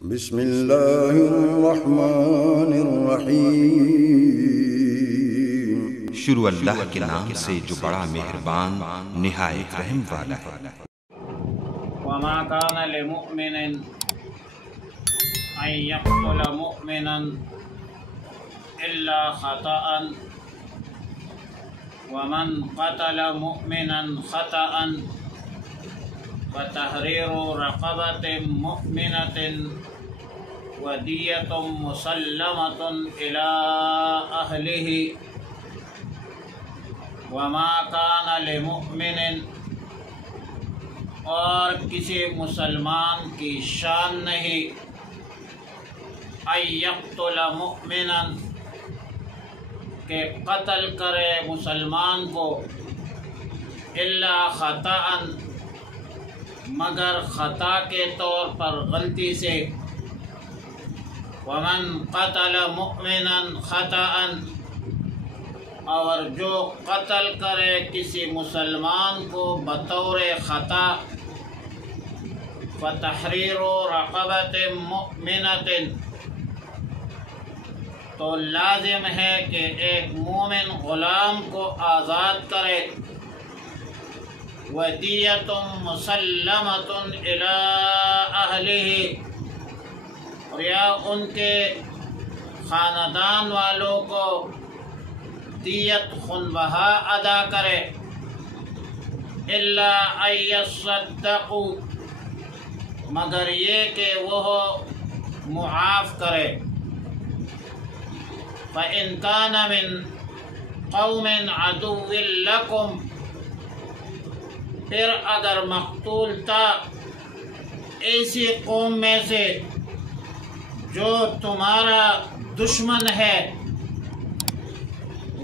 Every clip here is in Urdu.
بسم اللہ الرحمن الرحیم۔ شروع اللہ کے نام سے جو بڑا مہربان نہایت رحم والا ہے۔ وما كان لمؤمن أن يقتل مؤمنا إلا خطأ ومن قتل مؤمنا خطأ فتحرير رقبة مؤمنة ودية مسلمة إلى أهله وما كان لمؤمن، اور کسی مسلمان کی شان نہیں ان یقتل مؤمنا کہ قتل کرے مسلمان کو الا خطأ مگر خطا کے طور پر غلطی سے، ومن قتل مؤمنا خطأ اور جو قتل کرے کسی مسلمان کو بطور خطا، فتحریر رقبۃ مؤمنۃ تو لازم ہے کہ ایک مومن غلام کو آزاد کرے، ودیۃ مسلمۃ الی اہلہ اور یا ان کے خاندان والوں کو دیت خنبہا ادا کرے، الا ان یصدقوا مگر یہ کہ وہ معاف کرے، فإن كان من قوم عدو لكم پھر اگر مقتول تھا ایسی قوم میں سے جو تمہارا دشمن ہے،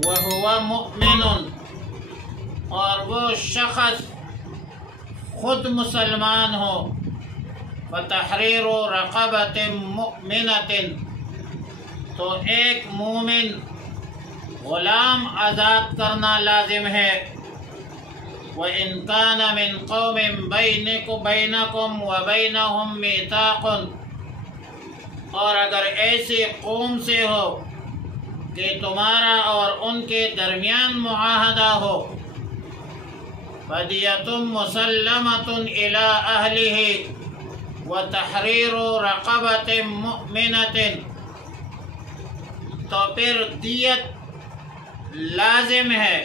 وَهُوَ مُؤْمِنٌ اور وہ شخص خود مسلمان ہو، فَتَحْرِيرُ رَقَبَةٍ مُؤْمِنَةٍ تو ایک مومن غلام آزاد کرنا لازم ہے، وَإِن كَانَ مِن قَوْمٍ بَيْنَكُمْ وَبَيْنَهُمْ مِيثَاقٌ اور اگر ایسی قوم سے ہو کہ تمہارا اور ان کے درمیان معاہدہ ہو، فَدِيَةٌ مُسَلَّمَةٌ إِلَىٰ أَهْلِهِ وَتَحْرِيرُ رَقَبَةٍ مُؤْمِنَةٍ تو پھر دیت لازم ہے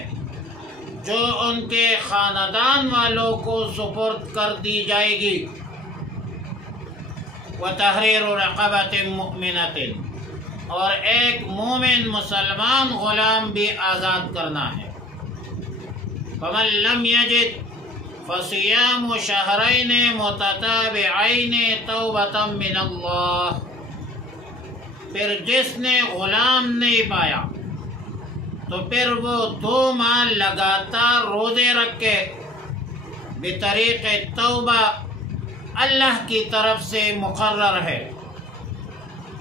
جو ان کے خاندان والوں کو سپرد کر دی جائے گی، وَتَحْرِيرُ رَقَبَةٍ مُؤْمِنَةٍ اور ایک مومن مسلمان غلام بھی آزاد کرنا ہے، فَمَن لَّمْ يَجِدْ فَصِيَامُ شَهْرَيْنِ مُتَتَابِعَيْنِ تَوْبَةً مِّنَ اللَّهِ پھر جس نے غلام نہیں پایا تو پھر وہ 2 ماہ لگاتار روزے رکھے، بطریق توبہ اللہ کی طرف سے مقرر ہے،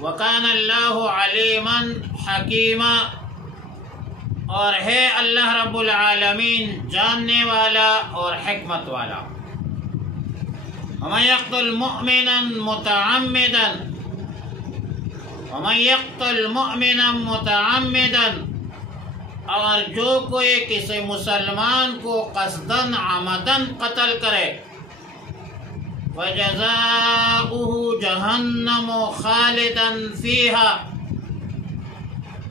وَكَانَ اللَّهُ عَلِيمًا حَكِيمًا اور ہے اللہ رب العالمین جاننے والا اور حکمت والا۔ وَمَن يَقْتُلْ مُؤْمِنًا مُتَعَمِّدًا اور جو کوئی کسی مسلمان کو قصداً عمداً قتل کرے، وَجَزَاؤُهُ جَهَنَّمُ خَالِدًا فِيهَا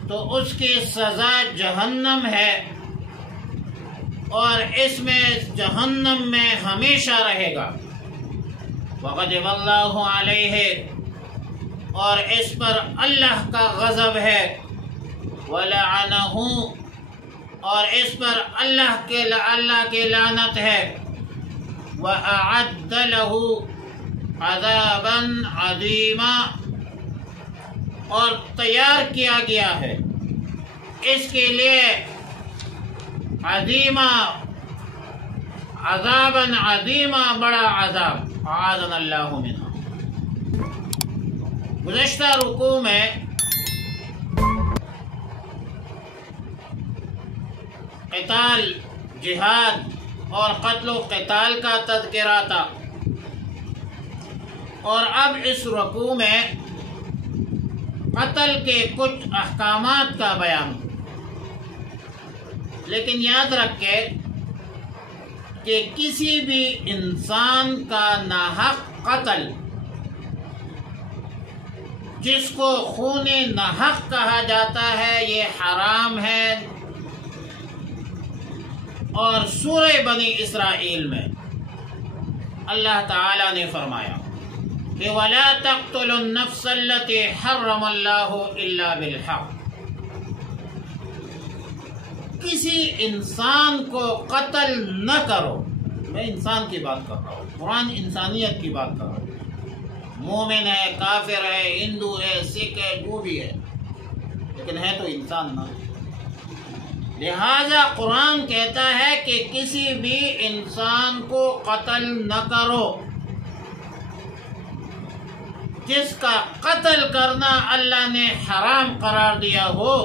تو اس کی سزا جہنم ہے اور اس میں جہنم میں ہمیشہ رہے گا، وَغَضِبَ اللَّهُ عَلَيْهِ اور اس پر اللہ کا غضب ہے، وَلَعَنَهُ اور اس پر اللہ کی لعنت ہے، وَأَعَدَّ لَهُ عَذَابًا عَظِيمًا اور تیار کیا گیا ہے اس کے لیے عذابًا عظیما بڑا عذاب، اعاذنا اللہ منہ۔ گزشتہ رکوع میں قتال، جہاد اور قتل و قتال کا تذکرہ تھا۔ اور اب اس رکوع میں قتل کے کچھ احکامات کا بیان ہو، لیکن یاد رکھے کہ کسی بھی انسان کا ناحق قتل، جس کو خون ناحق کہا جاتا ہے، یہ حرام ہے۔ اور سورہ بنی اسرائیل میں اللہ تعالی نے فرمایا کہ وَلَا تَقْتُلُوا النَّفْسَ الَّتِي حَرَّمَ اللَّهُ إِلَّا بِالْحَقِّ، کسی انسان کو قتل نہ کرو۔ میں انسان کی بات کر رہا ہوں، قرآن انسانیت کی بات کر رہا ہوں۔ مومن ہے، کافر ہے، ہندو ہے، سکھ ہے، جو بھی ہے، لیکن ہے تو انسان نہ۔ لہذا قرآن کہتا ہے کہ کسی بھی انسان کو قتل نہ کرو، جس کا قتل کرنا اللہ نے حرام قرار دیا ہو۔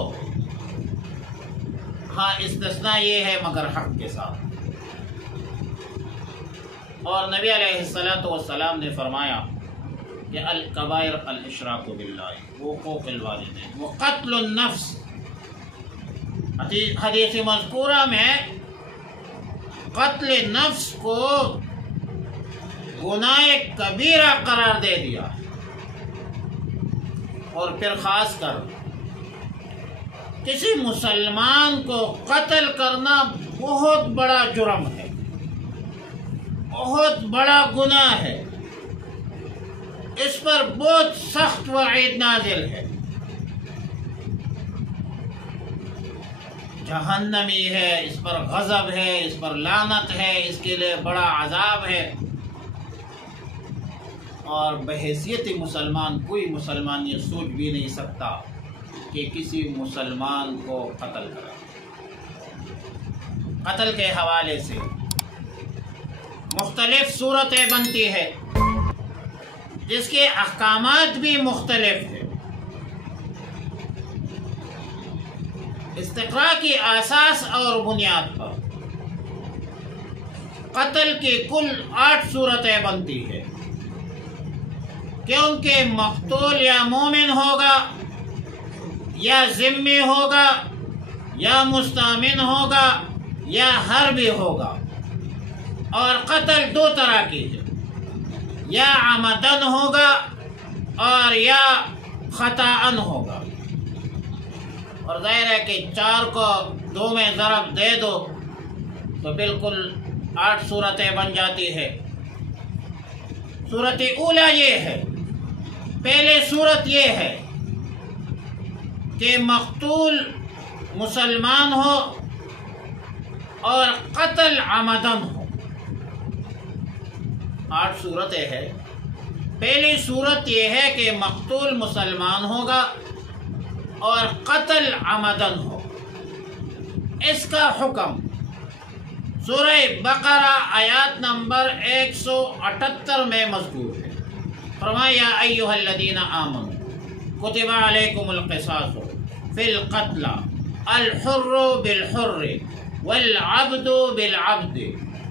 ہاں، استثناء یہ ہے مگر حق کے ساتھ۔ اور نبی علیہ السلام نے فرمایا کہ الکبائر الاشراک باللہ وحقوق الوالدین وقتل النفس۔ حدیث مذکورہ میں قتل نفس کو گناہ کبیرہ قرار دے دیا، اور پھر خاص کر کسی مسلمان کو قتل کرنا بہت بڑا جرم ہے، بہت بڑا گناہ ہے، اس پر بہت سخت وعید نازل ہے، جہنمی ہے، اس پر غضب ہے، اس پر لعنت ہے، اس کے لیے بڑا عذاب ہے۔ اور بحیثیت مسلمان کوئی مسلمان یہ سوچ بھی نہیں سکتا کہ کسی مسلمان کو قتل کرے۔ قتل کے حوالے سے مختلف صورتیں بنتی ہے، جس کے احکامات بھی مختلف ہیں۔ استقراء کی اساس اور بنیاد پر قتل کی کل 8 صورتیں بنتی ہے، کیونکہ مقتول یا مومن ہوگا، یا ذمی ہوگا، یا مستامن ہوگا، یا حربی ہوگا۔ اور قتل 2 طرح کی ہے، یا عمدن ہوگا اور یا خطاً ہوگا۔ اور ظاہر ہے کہ 4 کو 2 میں ضرب دے دو تو بالکل 8 صورتیں بن جاتی ہے۔ صورت اولا یہ ہے، پہلے صورت یہ ہے کہ مقتول مسلمان ہو اور قتل عمدن ہو۔ 8 صورتیں ہیں۔ پہلی صورت یہ ہے کہ مقتول مسلمان ہوگا اور قتل عمدن ہو۔ اس کا حکم سورہ بقرہ آیات نمبر 178 میں مذکور ہے۔ فرمایا یا ایھا الذین آمنوا کتب علیکم القصاص فی القتل الحر بالحر والعبد بالعبد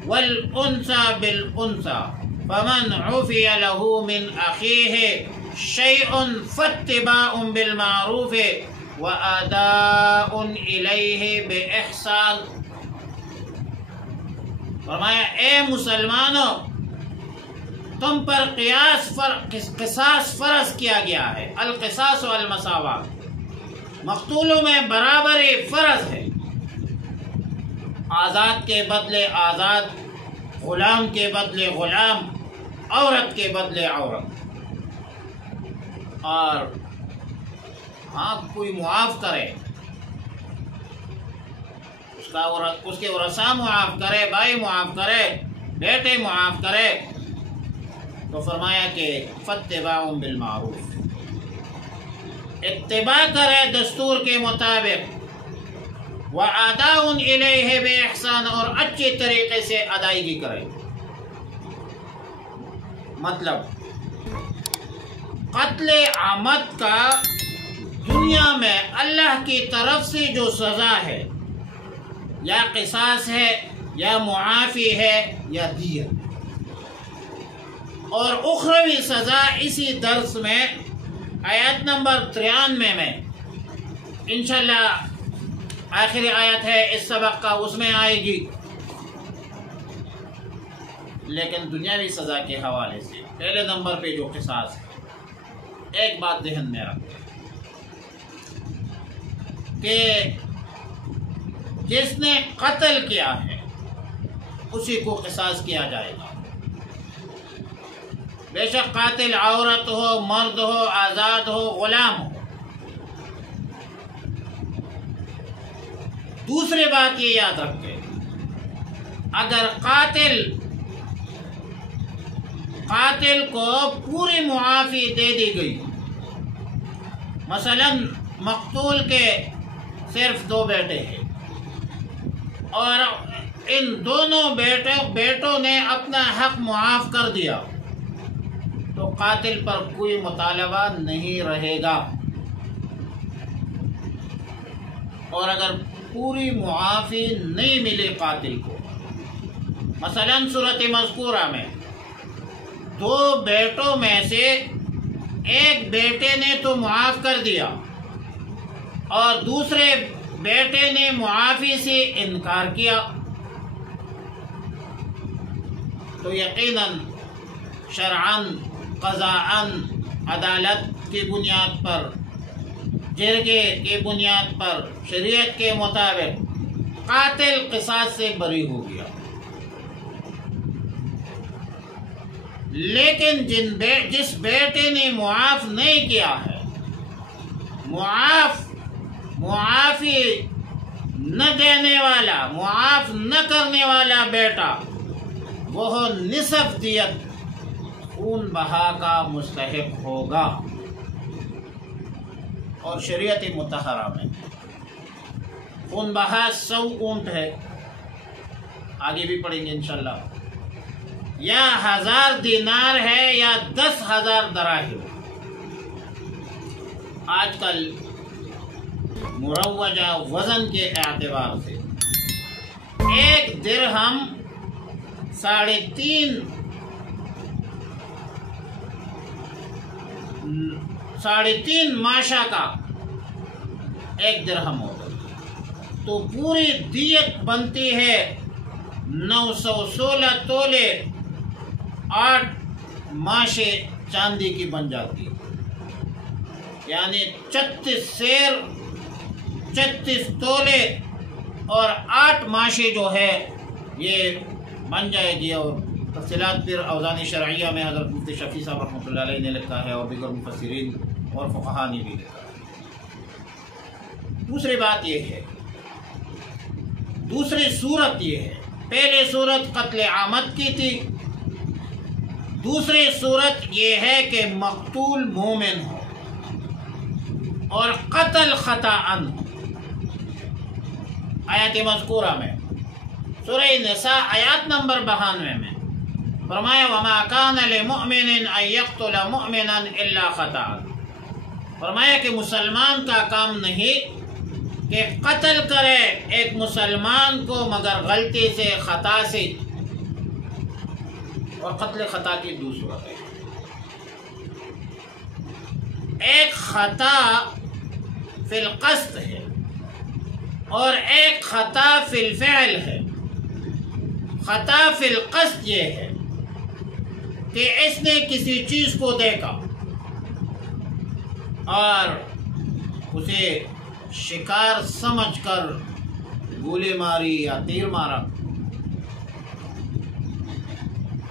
والانثى بالانثى فمن عفی له من اخیہ شیء فاتباع بالمعروف واداء الیہ باحسان۔ فرمایا اے مسلمانوں، تم پر قصاص فرض کیا گیا ہے۔ القصاص والمساوات، مقتولوں میں برابری فرض ہے۔ آزاد کے بدلے آزاد، غلام کے بدلے غلام، عورت کے بدلے عورت۔ اور ہاں، کوئی معاف کرے، اس کے ورثاء معاف کرے، بھائی معاف کرے، بیٹے معاف کرے، تو فرمایا کہ فاتباع بالمعروف، اتباع کرے دستور کے مطابق، وَآدَاءٌ إِلَيْهِ بِإِحْسَانٍ، اور اچھی طریقے سے ادائیگی کرے۔ مطلب قتل عمد کا دنیا میں اللہ کی طرف سے جو سزا ہے، یا قصاص ہے، یا معافی ہے، یا دیت۔ اور اخروی سزا اسی درس میں آیت نمبر 93 میں انشاءاللہ آخری آیت ہے اس سبق کا، اس میں آئے گی۔ لیکن دنیاوی سزا کے حوالے سے پہلے نمبر پہ جو قصاص ہے، ایک بات ذہن میں رکھیں کہ جس نے قتل کیا ہے اسی کو قصاص کیا جائے گا، بے شک قاتل عورت ہو، مرد ہو، آزاد ہو، غلام ہو۔ دوسری بات یہ یاد رکھیں، اگر قاتل کو پوری معافی دے دی گئی، مثلا مقتول کے صرف 2 بیٹے ہیں اور ان دونوں بیٹوں نے اپنا حق معاف کر دیا، تو قاتل پر کوئی مطالبہ نہیں رہے گا۔ اور اگر پوری معافی نہیں ملی قاتل کو، مثلا صورت مذکورہ میں 2 بیٹوں میں سے ایک بیٹے نے تو معاف کر دیا اور دوسرے بیٹے نے معافی سے انکار کیا، تو یقیناً شرعاً قضاءً عدالت کی بنیاد پر، جرگے کی بنیاد پر، شریعت کے مطابق قاتل قصاص سے بری ہو گیا۔ لیکن جس بیٹے نے معاف نہیں کیا ہے، معافی نہ دینے والا، معاف نہ کرنے والا بیٹا، وہ نصف دیت خون بہا کا مستحق ہوگا۔ اور شریعت مطہرہ میں خون بہا 100 اونٹ ہے، آگے بھی پڑھیں گے انشاءاللہ، یا 1000 دینار ہے یا 10,000 دراہم۔ آج کل مروجہ وزن کے اعتبار سے 1 درہم 3.5 ماشا کا 1 درہم ہوتا، تو پوری دیت بنتی ہے 916 تولے، 8 ماشے چاندی کی بن جاتی ہے، یعنی 36 سیر، 36 تولے اور 8 ماشے جو ہے یہ بن جائے گی۔ اور تفصیلات پھر اوزان شرعیہ میں حضرت مفتی شفیع صاحب رحمۃ اللہ علیہ نے لکھا ہے اور دیگر مفسرین اور فقہاء نے بھی لکھا ہے۔ دوسری بات یہ ہے، دوسری صورت یہ ہے، پہلے صورت قتل عامد کی تھی، دوسری صورت یہ ہے کہ مقتول مومن ہو اور قتل خطاً ہو۔ آیت مذکورہ میں سورہ نساء آیات نمبر 92 میں فرمایا وَمَا كَانَ لِمُؤْمِنٍ أَن يَقْتُلَ مُؤْمِنًا إِلَّا خَطَأً، فرمایا کہ مسلمان کا کام نہیں کہ قتل کرے ایک مسلمان کو مگر غلطی سے، خطا سے۔ اور قتل خطا کی 2 صورت ہے، ایک خطا فی القصد ہے اور ایک خطا فی الفعل ہے۔ خطا فی القصد یہ ہے کہ اس نے کسی چیز کو دیکھا اور اسے شکار سمجھ کر گولی ماری یا تیر مارا،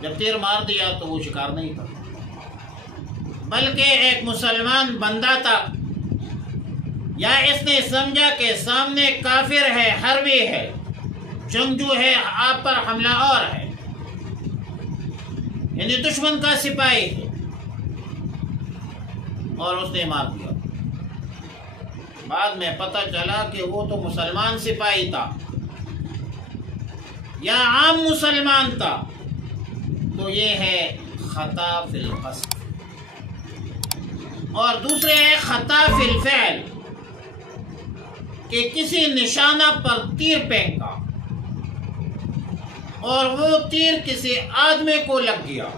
جب تیر مار دیا تو وہ شکار نہیں تھا بلکہ ایک مسلمان بندہ تھا، یا اس نے سمجھا کہ سامنے کافر ہے، حربی ہے، جنگجو ہے، آپ پر حملہ آور ہے، یعنی دشمن کا سپاہی ہے، اور اس نے مار دیا۔ بعد میں پتہ چلا کہ وہ تو مسلمان سپاہی تھا یا عام مسلمان تھا، تو یہ ہے خطا فی القصد۔ اور دوسرے ہے خطا فی الفعل، کہ کسی نشانہ پر تیر پھینکا اور وہ تیر کسی آدمی کو لگ گیا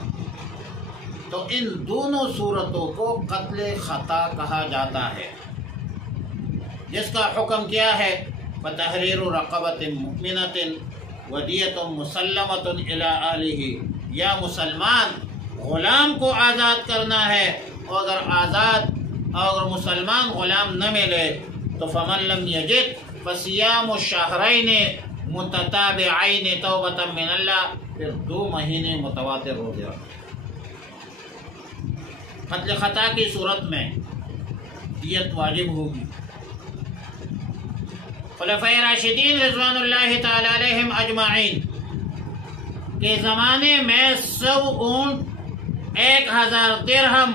تو ان دونوں صورتوں کو قتل خطا کہا جاتا ہے، جس کا حکم کیا ہے فَتَحْرِيرُ رَقَبَةٍ مُؤْمِنَةٍ وَدِيَةٌ مُسَلَّمَةٌ إِلَىٰ أَهْلِهِ، یا مسلمان غلام کو آزاد کرنا ہے، اور اگر مسلمان غلام نہ ملے تو فَمَن لَّمْ يَجِدْ فَصِيَامُ الشَّهْرَيْنِ مُتَتَابِعَيْنِ تَوْبَةً مِّنَ اللَّهِ، پھر 2 مہینے متواتر روزے رکھیں۔ قتل خطا کی صورت میں دیت واجب ہوگی۔ خلفائے راشدین رضوان اللہ تعالی علیہم اجمعین کے زمانے میں 100 اونٹ 1000 درہم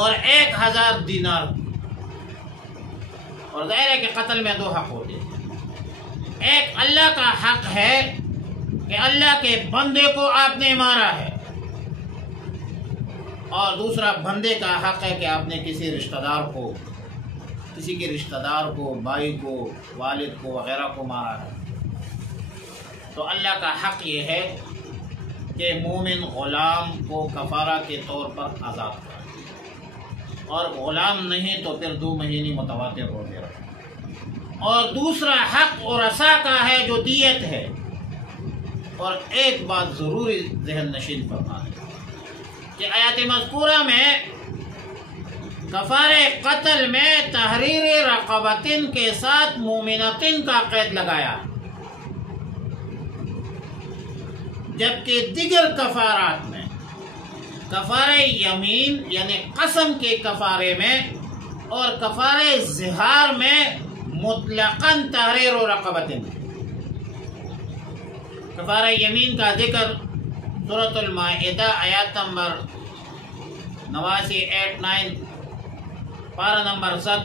اور 1000 دینار، اور ظاہر ہے کہ قتل میں 2 حق ہوتے ہیں۔ ایک اللہ کا حق ہے کہ اللہ کے بندے کو آپ نے مارا ہے، اور دوسرا بندے کا حق ہے کہ آپ نے کسی کے رشتہ دار کو، بھائی کو، والد کو وغیرہ کو مارا ہے۔ تو اللہ کا حق یہ ہے کہ مومن غلام کو کفارہ کے طور پر آزاد کرے، اور غلام نہیں تو پھر 2 مہینے متواتر روزے رکھے۔ اور دوسرا حق ورثاء کا ہے جو دیت ہے۔ اور ایک بات ضروری ذہن نشین فرما ہے کہ آیات مذکورہ میں کفارہ قتل میں تحریر رقبتن کے ساتھ مومنتن کا قید لگایا، جبکہ دیگر کفارات میں کفارہ یمین یعنی قسم کے کفارے میں اور کفارہ زہار میں مطلقاً تحریر رقبتن۔ کفارہ یمین کا ذکر سورۃ المائدہ آیات نمبر 89 89 پارہ نمبر 7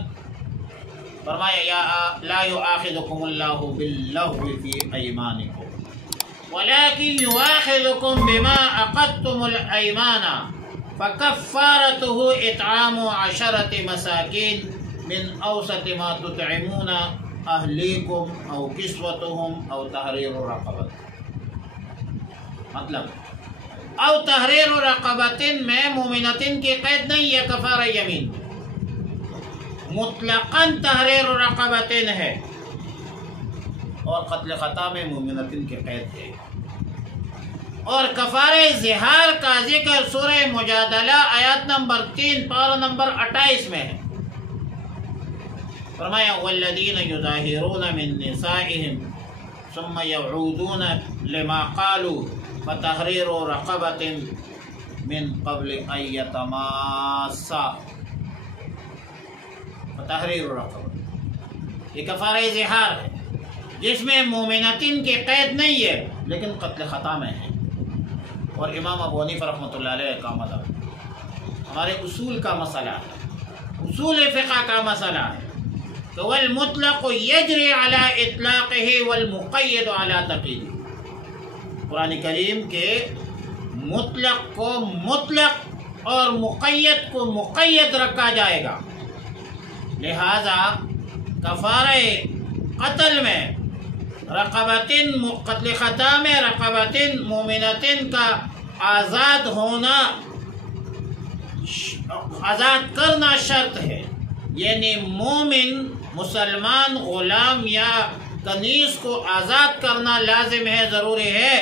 فرمایا لا یؤاخذکم اللہ باللغو فی ایمانکم ولکن یؤاخذکم بما عقدتم الایمان فکفارته اطعام 10 مساکین من اوسط ما تطعمون اہلیکم او کسوتهم او تحریر رقبۃ۔ مطلب او تحریر رقبتن میں مومنتن کی قید نہیں ہے، کفارہ یمین مطلقاً تحریر رقبتن ہے، اور قتل خطا میں مومنتن کی قید ہے۔ اور کفارہ زہار کا ذکر سورہ مجادلہ آیات نمبر 3 پارہ نمبر 28 میں ہے۔ فرمایا والذین یظاہرون من نسائہم ثم یعودون لما قالوا فتحریر رقبۃ من قبل ان یتماسا۔ فتحریر رقبۃ یہ کفارہ زہار ہے، جس میں مومنتن کی قید نہیں ہے لیکن قتل خطا میں ہے۔ اور امام ابو حنیفہ رحمۃ اللہ علیہ کا مذہب ہمارے اصول کا مسئلہ ہے، اصول فقہ کا مسئلہ ہے کہ والمطلق یجری علی اطلاقہ والمقید علی تقییدہ۔ قرآن کریم کے مطلق کو مطلق اور مقید کو مقید رکھا جائے گا، لہذا کفارہ قتل میں رقبتن قتل خطا میں رقبتن مومنتن کا آزاد ہونا، آزاد کرنا شرط ہے، یعنی مومن مسلمان غلام یا کنیز کو آزاد کرنا لازم ہے، ضروری ہے،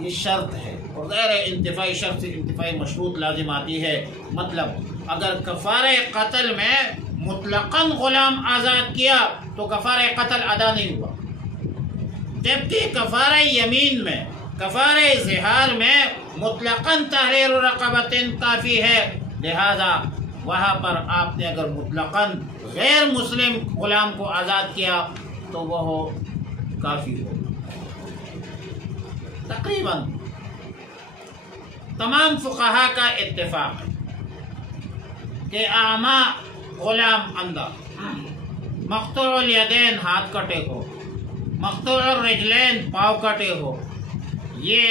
یہ شرط ہے۔ اور غیر انتفاعی شرط سے انتفاعی مشروط لازم آتی ہے۔ مطلب اگر کفارہ قتل میں مطلقاً غلام آزاد کیا تو کفارہ قتل ادا نہیں ہوا، جبکہ کفارہ یمین میں کفارہ زہار میں مطلقاً تحریر رقبتن کافی ہے، لہذا وہاں پر آپ نے اگر مطلقاً غیر مسلم غلام کو آزاد کیا تو وہ کافی ہو۔ تقریباً تمام فقہا کا اتفاق ہے کہ اعمیٰ غلام اندھا، مقطوع الیدین ہاتھ کٹے ہو، مقطوع الرجلین پاؤں کٹے ہو، یہ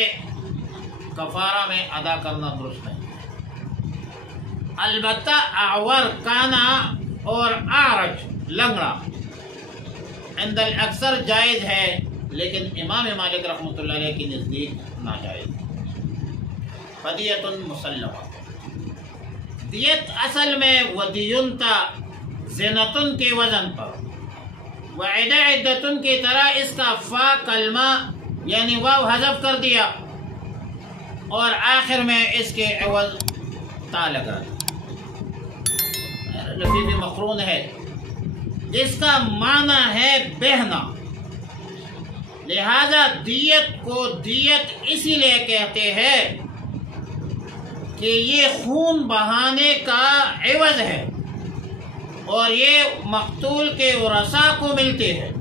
کفارہ میں ادا کرنا درست نہیں۔ البتہ اعور کانا اور اعرج لنگڑا عند الاکثر جائز ہے، لیکن امام مالک رحمۃ اللہ علیہ کی نزدیک ناجائز ہے۔ فدیۃ مسلمہ. دیت اصل میں ودیونتا زنتن کے وزن پر، وعدہ عدتن کی طرح اس کا فا کلمہ یعنی واو حذف کر دیا اور آخر میں اس کے عوض تا لگا دیا. لفظ مقرون ہے جس کا معنی ہے بہنا. لہذا دیت کو دیت اسی لیے کہتے ہیں کہ یہ خون بہانے کا عوض ہے اور یہ مقتول کے ورثاء کو ملتے ہیں.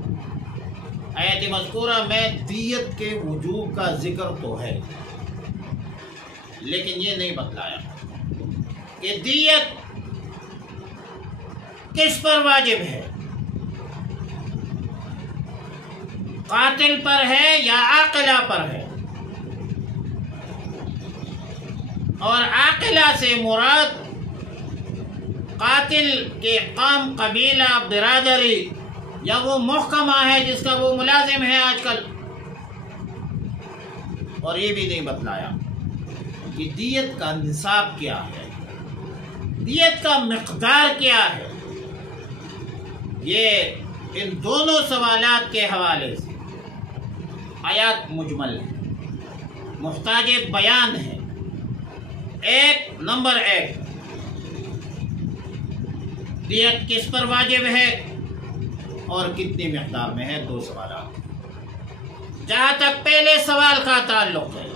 آیت مذکورہ میں دیت کے وجوب کا ذکر تو ہے لیکن یہ نہیں بتلایا کہ دیت کس پر واجب ہے، قاتل پر ہے یا عاقلہ پر ہے. اور عاقلہ سے مراد قاتل کے قوم، قبیلہ، برادری یا وہ محکمہ ہے جس کا وہ ملازم ہے آج کل. اور یہ بھی نہیں بتلایا کہ دیت کا نصاب کیا ہے، دیت کا مقدار کیا ہے. یہ ان دونوں سوالات کے حوالے سے آیات مجمل ہے، محتاج بیان ہے. نمبر ایک، دیت کس پر واجب ہے اور کتنی مقدار میں ہے. دو سوالات. جہاں تک پہلے سوال کا تعلق ہے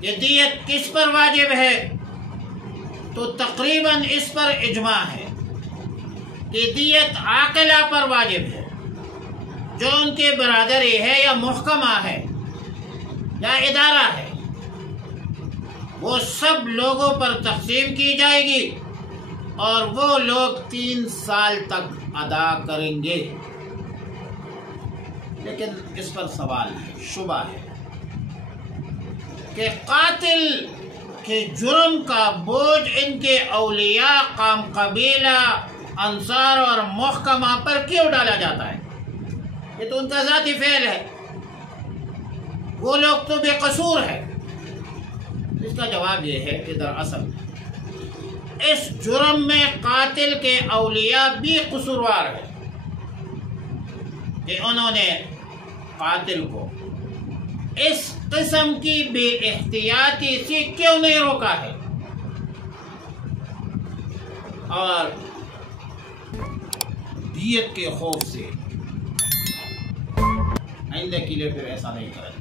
کہ دیت کس پر واجب ہے تو تقریباً اس پر اجماع ہے کہ دیت عاقلہ پر واجب ہے جو ان کی برادری ہے یا محکمہ ہے یا ادارہ ہے. وہ سب لوگوں پر تقسیم کی جائے گی اور وہ لوگ 3 سال تک ادا کریں گے. لیکن اس پر سوال ہے، شبہ ہے کہ قاتل کے جرم کا بوجھ ان کے اولیاء، قوم، قبیلہ، انصار اور محکمہ پر کیوں ڈالا جاتا ہے؟ یہ تو ان کا ذاتی فعل ہے، وہ لوگ تو بے قصور ہے. اس کا جواب یہ ہے کہ دراصل اس جرم میں قاتل کے اولیاء بھی قصوروار ہیں کہ انہوں نے قاتل کو اس قسم کی بے احتیاطی سے کیوں نہیں روکا ہے. اور دیت کے خوف سے آئندہ کے لیے پھر ایسا نہیں کریں گے.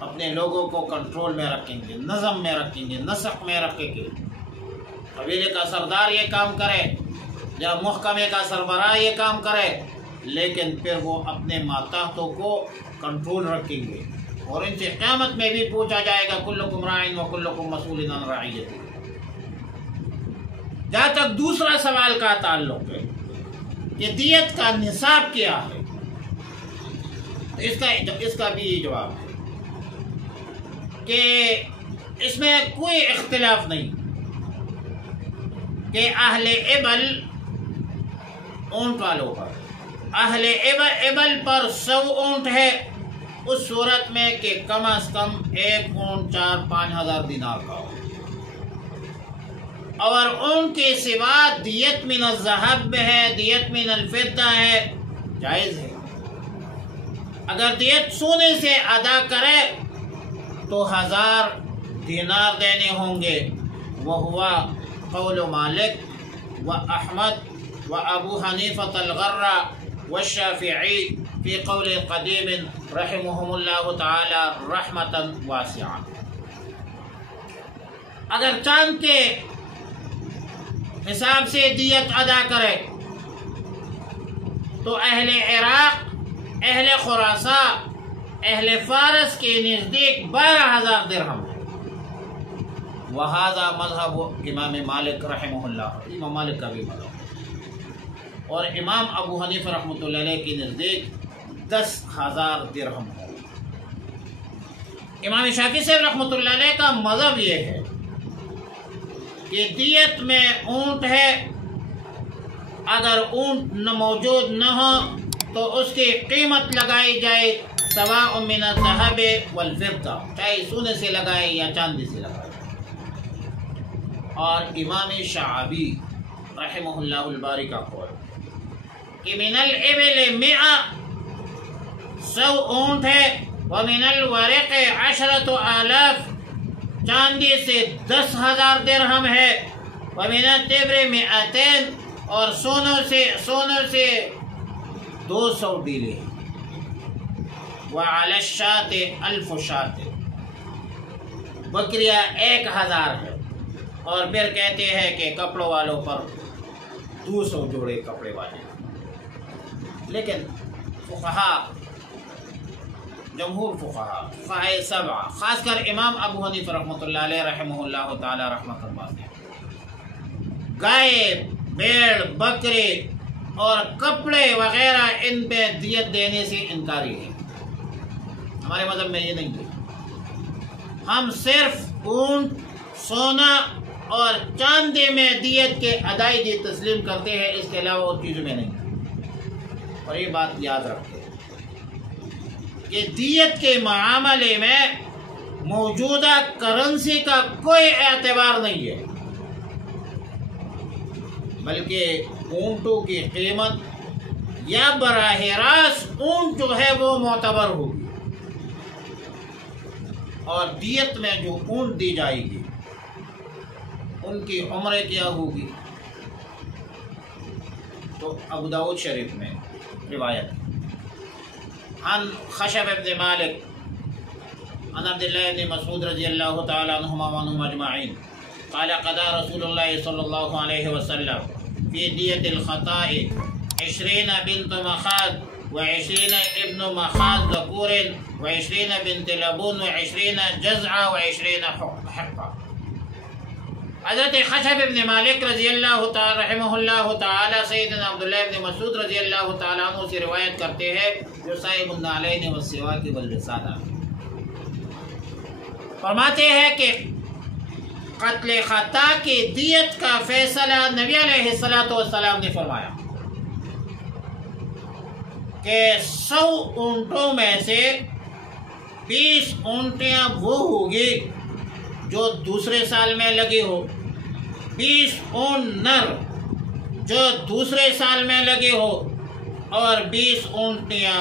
اپنے لوگوں کو کنٹرول میں رکھیں گے، نظم میں رکھیں گے، نسق میں رکھیں گے. قبیلے کا سردار یہ کام کرے یا محکمے کا سربراہ یہ کام کرے، لیکن پھر وہ اپنے ماتحتوں کو کنٹرول رکھیں گے اور ان سے قیامت میں بھی پوچھا جائے گا کلکم راعٍ وکلکم مسئول عن رعیتہ. جہاں تک دوسرا سوال کا تعلق ہے کہ دیت کا نصاب کیا ہے، اس کا بھی جواب ہے کہ اس میں کوئی اختلاف نہیں کہ اہل ابل اونٹ والوں پر، اہل ابل پر 100 اونٹ ہے اس صورت میں کہ کم از کم ایک اونٹ 4-5 ہزار دینار کا ہو، اور اونٹ کے سوا دیت من الذہب ہے، دیت من الفضہ ہے، جائز ہے. اگر دیت سونے سے ادا کرے تو 1000 دینار دینے ہوں گے. وہوا قول مالک و احمد و ابو حنیفۃ الغرہ والشافعی فی قول قدیم رحمہم اللہ تعالی رحمتا واسعہ. اگر چاند کے حساب سے دیت ادا کرے تو اہل عراق، اہل خراسان، اہل فارس کے نزدیک 12,000 درہم ہے. وہذا مذہب امام مالک رحمہ اللہ، امام مالک کا بھی مذہب، اور امام ابو حنیفہ رحمۃ اللہ علیہ کے نزدیک 10,000 درہم ہے. امام شافعی صاحب رحمۃ اللہ علیہ کا مذہب یہ ہے کہ دیت میں اونٹ ہے، اگر اونٹ موجود نہ ہو تو اس کی قیمت لگائی جائے سواء من الذهب والفضة، چاہے سونے سے لگائے یا چاندی سے لگائے۔ اور امام شعبی رحمہ اللہ الباری کا قول کہ من الابل 100 اونٹ ہے، ومن الورق 10,000، چاندی سے 10,000 درہم ہے، ومن التبر 200، اور سونوں سے 200 ڈیلے، وعلی الشاة 1000 شاة، بکریاں 1000 ہے، اور پھر کہتے ہیں کہ کپڑوں والوں پر 200 جوڑے کپڑے والے۔ لیکن فقہا، جمہور فقہا سبعہ، خاص کر امام ابو حنیفہ رحمۃ اللہ علیہ رحمہ اللہ تعالی رحمۃ اللہ، گائے، بھیڑ، بکرے اور کپڑے وغیرہ ان پہ دیت دینے سے انکاری ہے۔ ہمارے مذہب میں یہ نہیں ہے، ہم صرف اونٹ، سونا اور چاندی میں دیت کے ادائیگی تسلیم کرتے ہیں، اس کے علاوہ اور چیزوں میں نہیں۔ اور یہ بات یاد رکھتے ہیں کہ دیت کے معاملے میں موجودہ کرنسی کا کوئی اعتبار نہیں ہے، بلکہ اونٹوں کی قیمت یا براہ راست اونٹ جو ہے وہ معتبر ہوگی، اور دیت میں جو اونٹ دی جائے گی ان کی عمریں کیا ہوگی۔ تو ابو داؤد شریف میں روایت عن خشب بن مالک عن عبد الله بن مسعود رضی اللہ تعالی عنہما وعنہم اجمعین قال قضى رسول الله صلی اللہ علیہ وسلم في دیت الخطاء 20 بنت مخاض و20 ابن مخاض ذکور و20 بنت لبون و20 جزع و20 حقہ۔ حضرت خشب ابن مالک رضی اللہ تعالی رحمہ اللہ تعالی سیدنا عبداللہ ابن مسعود رضی اللہ تعالی عنہ سے روایت کرتے ہیں، جو صاحب النعلین والسواک واللسانہ، فرماتے ہیں کہ قتل خطا کی دیت کا فیصلہ نبی علیہ السلام نے فرمایا کہ 100 اونٹوں میں سے 20 اونٹیاں وہ ہوگی جو دوسرے سال میں لگی ہو، 20 اونٹ نر جو دوسرے سال میں لگی ہو، اور 20 اونٹیاں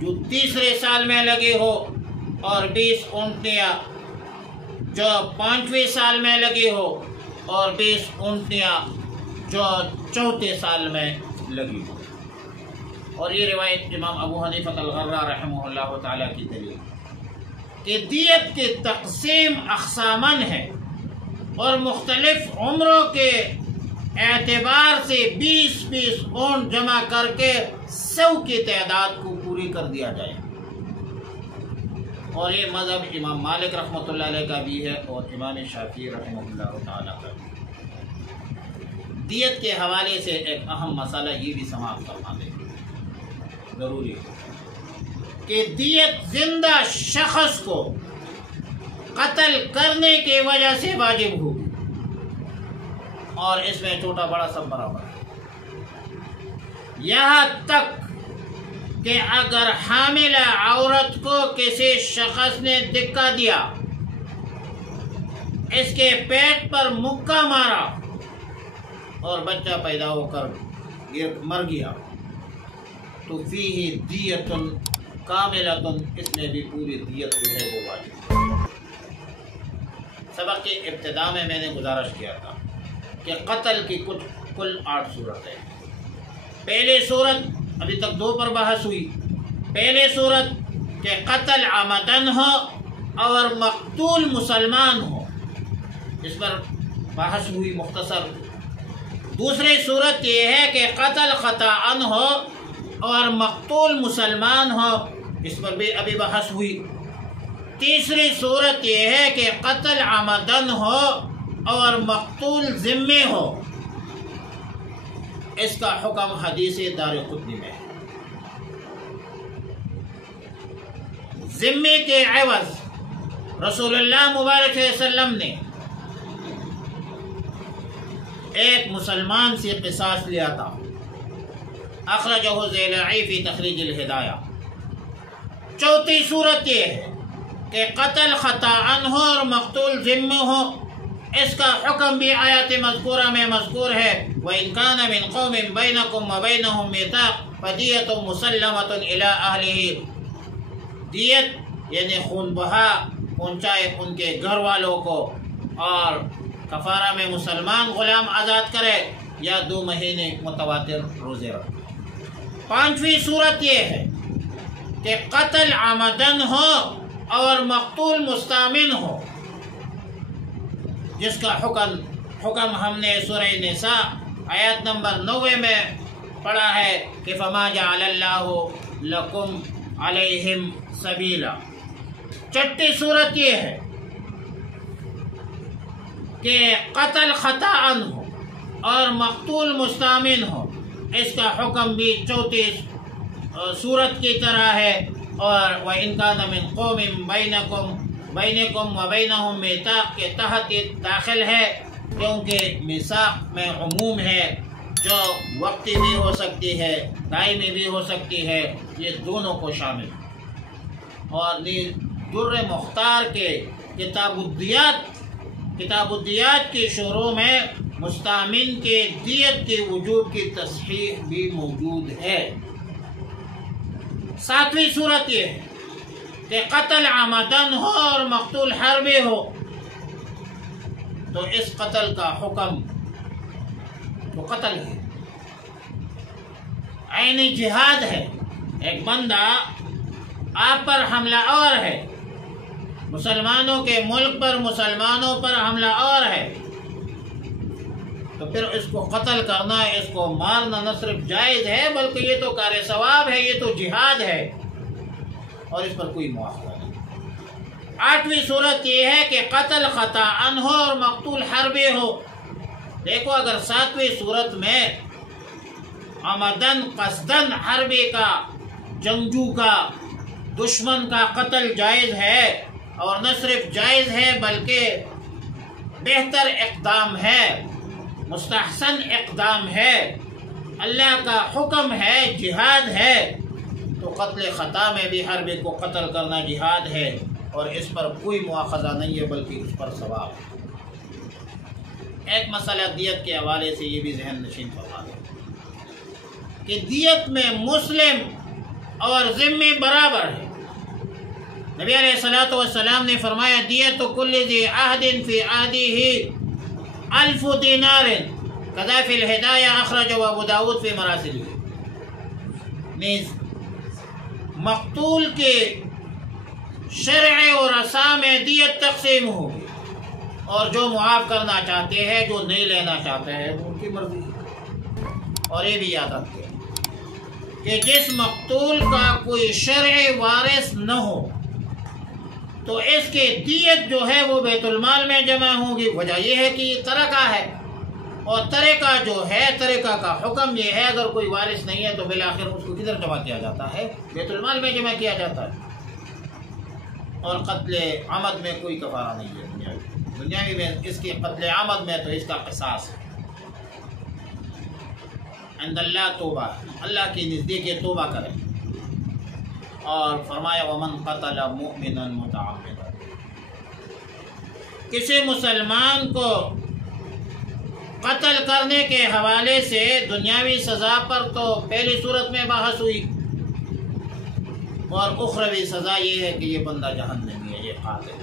جو تیسرے سال میں لگی ہو، اور 20 اونٹیاں جو 5ویں سال میں لگی ہو، اور 20 اونٹیاں جو 4تھے سال میں لگی ہو۔ اور یہ روایت امام ابو حنیفہ الغرہ رحمہ اللہ تعالیٰ کی دلیل کہ دیت کی تقسیم اقساماً ہے، اور مختلف عمروں کے اعتبار سے 20 اونٹ جمع کر کے 100 کی تعداد کو پوری کر دیا جائے۔ اور یہ مذہب امام مالک رحمۃ اللہ علیہ کا بھی ہے، اور امام شافعی رحمہ اللہ تعالیٰ کا بھی۔ دیت کے حوالے سے ایک اہم مسئلہ یہ بھی سماعت کرنا دیں ضروری ہے کہ دیت زندہ شخص کو قتل کرنے کی وجہ سے واجب ہوگی، اور اس میں چھوٹا بڑا سب برابر ہے، یہاں تک کہ اگر حاملہ عورت کو کسی شخص نے دھکا دیا، اس کے پیٹ پر مکہ مارا اور بچہ پیدا ہو کر مر گیا، تو فیہ دیت کاملۃ، اس میں بھی پوری دیت جو ہے وہ واجب۔ سبق کے ابتدا میں نے گزارش کیا تھا کہ قتل کی کل 8 صورتیں۔ پہلی صورت ابھی تک 2 پر بحث ہوئی۔ پہلی صورت کہ قتل عمدن ہو اور مقتول مسلمان ہو، اس پر بحث ہوئی مختصر۔ دوسری صورت یہ ہے کہ قتل خطاً ہو اور مقتول مسلمان ہو، اس پر بھی ابھی بحث ہوئی۔ تیسری صورت یہ ہے کہ قتل عمدن ہو اور مقتول ذمہ ہو، اس کا حکم حدیث دارقطنی میں ہے۔ ذمے کے عوض رسول اللہ مبارک علیہ وسلم نے ایک مسلمان سے قصاص لیا تھا، اخرجہ ذیلعی فی تخریج الہدایہ۔ چوتھی صورت یہ ہے کہ قتل خطاً ہو اور مقتول ذمہ ہو، اس کا حکم بھی آیات مذکورہ میں مذکور ہے۔ وَإِنْ كَانَ مِنْ قَوْمٍ بَيْنَكُمْ وَبَيْنَهُمْ مِيثَاقٌ فَدِيَةٌ مُسَلَّمَةٌ إِلَىٰ أَهْلِهِ، دیت یعنی خون بہا پہنچائے ان کے گھر والوں کو، اور کفارہ میں مسلمان غلام آزاد کرے یا 2 مہینے متواتر روزے رکھے۔ پانچویں صورت یہ ہے کہ قتل عمدن ہو اور مقتول مستعمن ہو، جس کا حکم ہم نے سورہ نساء آیت نمبر 90 میں پڑھا ہے کہ فما جعل اللہ لکم علیہم سبیلا۔ چھٹی صورت یہ ہے کہ قتل خطاً ہو اور مقتول مستعمن ہو، اس کا حکم بھی چوتھی صورت کی طرح ہے، اور وَإِنْ كَانَ مِنْ قَوْمٍ بَيْنَكُمْ وَبَيْنَهُمْ مِيثَاقٌ کے تحت داخل ہے، کیونکہ میثاق میں عموم ہے جو وقتی بھی ہو سکتی ہے، دائمی بھی ہو سکتی ہے، یہ دونوں کو شامل ہے۔ اور در مختار کے کتاب الدیات کی شروع میں مستعمن کے دیت کے وجوب کی تصحیح بھی موجود ہے۔ ساتویں صورت یہ ہے کہ قتل عمدن ہو اور مقتول حربی ہو، تو اس قتل کا حکم تو قتل ہے، عینی جہاد ہے۔ ایک بندہ آپ پر حملہ آور ہے، مسلمانوں کے ملک پر مسلمانوں پر حملہ آور ہے، تو پھر اس کو قتل کرنا، اس کو مارنا نہ صرف جائز ہے بلکہ یہ تو کار ثواب ہے، یہ تو جہاد ہے، اور اس پر کوئی مواخذہ نہیں۔ آٹھویں صورت یہ ہے کہ قتل خطاً ہو اور مقتول حربی ہو۔ دیکھو، اگر ساتویں صورت میں عمدن قصدن حربی کا، جنگجو کا، دشمن کا قتل جائز ہے، اور نہ صرف جائز ہے بلکہ بہتر اقدام ہے، مستحسن اقدام ہے، اللہ کا حکم ہے، جہاد ہے، تو قتل خطا میں بھی حربی کو قتل کرنا جہاد ہے، اور اس پر کوئی مواخذہ نہیں ہے بلکہ اس پر ثواب ہے۔ ایک مسئلہ دیت کے حوالے سے یہ بھی ذہن نشین فرما دیں کہ دیت میں مسلم اور ذمہ برابر ہے۔ نبی علیہ الصلوۃ والسلام نے فرمایا دیت کل ذی عہد فی عہدہ 1000 دینار کذا فی الہدایہ اخرجہ ابو داود فی مراسلہ۔ نیز مقتول کے شرع و رسا میں دیت تقسیم ہوگی، اور جو معاف کرنا چاہتے ہیں، جو نہیں لینا چاہتے ہیں، وہ ان کی مرضی ہے۔ اور یہ بھی یاد رکھیں کہ جس مقتول کا کوئی شرعی وارث نہ ہو تو اس کے دیت جو ہے وہ بیت المال میں جمع ہوگی۔ وجہ یہ ہے کہ یہ ترکہ ہے، اور ترکہ جو ہے، ترکہ کا حکم یہ ہے اگر کوئی وارث نہیں ہے تو بالآخر اس کو کدھر جمع کیا جاتا ہے؟ بیت المال میں جمع کیا جاتا ہے۔ اور قتل عمد میں کوئی کفارہ نہیں ہے دنیاوی میں، اس کے قتل عمد میں تو اس کا قصاص ہے۔ عند اللہ توبہ، اللہ کی نزدیک یہ توبہ کرے، اور فرمایا ومن قتل مؤمنا متعمدا، کسی مسلمان کو قتل کرنے کے حوالے سے دنیاوی سزا پر تو پہلی صورت میں بحث ہوئی، اور اخروی سزا یہ ہے کہ یہ بندہ جہنمی ہے، یہ قاتل،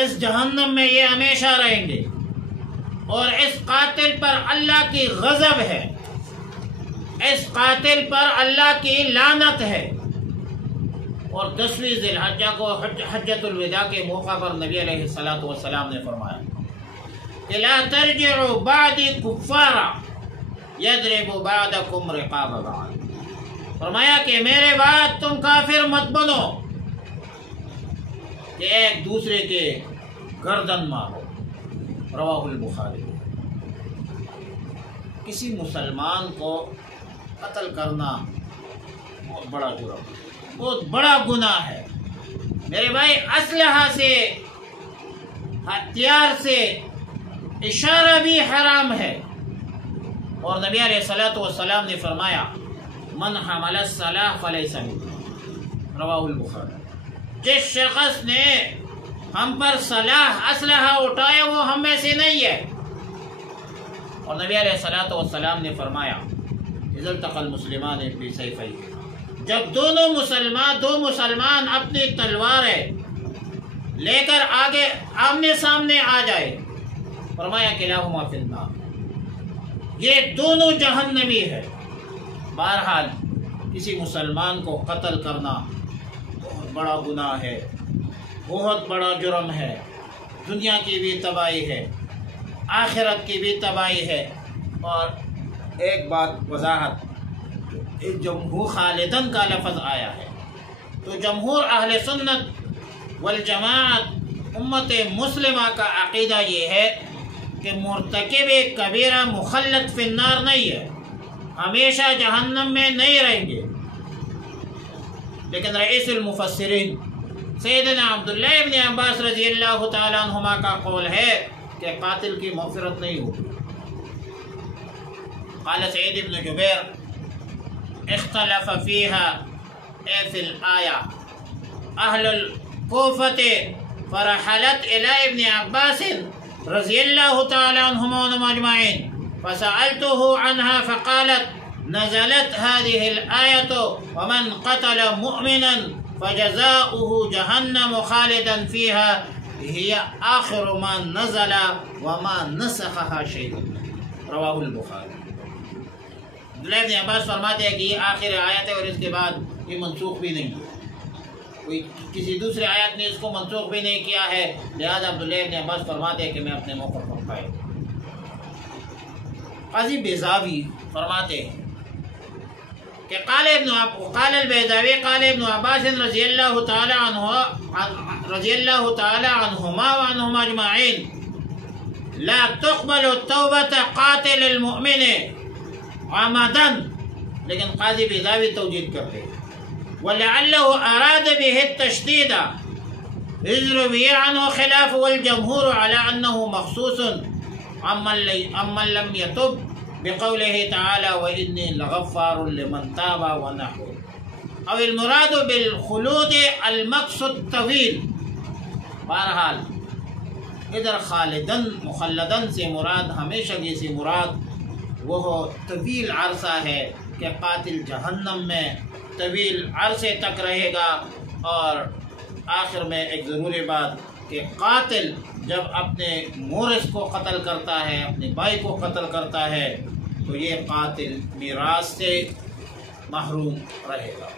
اس جہنم میں یہ ہمیشہ رہیں گے، اور اس قاتل پر اللہ کی غضب ہے، اس قاتل پر اللہ کی لعنت ہے۔ اور 10ویں ذی الحجہ کو حجۃ الوداع کے موقع پر نبی علیہ الصلوۃ والسلام نے فرمایا کہ لا ترجعوا بعدی کفارا یضرب بعدکم رقاب بعض، فرمایا کہ میرے بعد تم کافر مت بنو کہ ایک دوسرے کے گردن مارو۔ رواہ البخاری۔ کسی مسلمان کو قتل کرنا بہت بڑا جرم، بہت بڑا گناہ ہے میرے بھائی۔ اسلحہ سے، ہتھیار سے اشارہ بھی حرام ہے، اور نبی علیہ الصلوۃ والسلام نے فرمایا من حمل السلاح فلیس منی، رواہ البخاری۔ جس شخص نے ہم پر سلاح اسلحہ اٹھایا وہ ہم میں سے نہیں ہے۔ اور نبی علیہ الصلوۃ والسلام نے فرمایا اذا التقى المسلمان بسیفیہما، جب دو مسلمان اپنی تلواریں لے کر آگے آمنے سامنے آ جائے، فرمایا کلاہما فی النار، یہ دونوں جہنمی ہے۔ بہرحال کسی مسلمان کو قتل کرنا بہت بڑا گناہ ہے، بہت بڑا جرم ہے، دنیا کی بھی تباہی ہے، آخرت کی بھی تباہی ہے۔ اور ایک بات وضاحت، جمہور خالدن کا لفظ آیا ہے تو جمہور اہل سنت والجماعت امت مسلمہ کا عقیدہ یہ ہے کہ مرتکب کبیرہ مخلد فی النار نہیں ہے، ہمیشہ جہنم میں نہیں رہیں گے۔ لیکن رئیس المفسرین سیدنا عبداللہ ابن عباس رضی اللہ تعالیٰ عنہما کا قول ہے کہ قاتل کی مغفرت نہیں ہوگی۔ قال سعید ابن جبیر اختلف فيها اے فی الآیہ اہل الکوفۃ فرحلت الی ابن عباس رضی اللہ تعالیٰ عنہما اجمعین فسألته عنها فقالت نزلت هذه الآية ومن قتل مؤمنا فجزاؤه جهنم خالدا فيها هي آخر ما نزل وما نسخها شيء، رواہ البخاری۔ عبداللہ ابن عباس فرماتے ہیں کہ یہ آخر آیت ہے اور اس کے بعد یہ منسوخ بھی نہیں ہے، کوئی کسی دوسرے آیت نے اس کو منسوخ بھی نہیں کیا ہے، لہذا عبداللہ ابن عباس فرماتے ہیں کہ میں اپنے موقف پر قائم۔ قاضی بیضاوی فرماتے ہیں کہ قال البیضاوی قال ابن عباس رضی اللہ تعالی عنہما وعنہما اجمعین لا تقبل التوبة قاتل المؤمن عمدا، لیکن قاضی بیضاوی توجیہ کرتے ہیں ولعلہ اراد به التشدید اذ روی عنہ خلاف والجمہور على انه مخصوص عمن لم يتب بقوله تعالى وإني لغفار لمن تاب ونحو، او المراد بالخلود المقص الطویل۔ بہرحال ادھر خالدن مخلدن سے مراد ہمیشگی سے مراد وہ طویل عرصہ ہے کہ قاتل جہنم میں طویل عرصے تک رہے گا۔ اور آخر میں ایک ضروری بات کہ قاتل جب اپنے مورث کو قتل کرتا ہے، اپنے بھائی کو قتل کرتا ہے، تو یہ قاتل میراث سے محروم رہے گا۔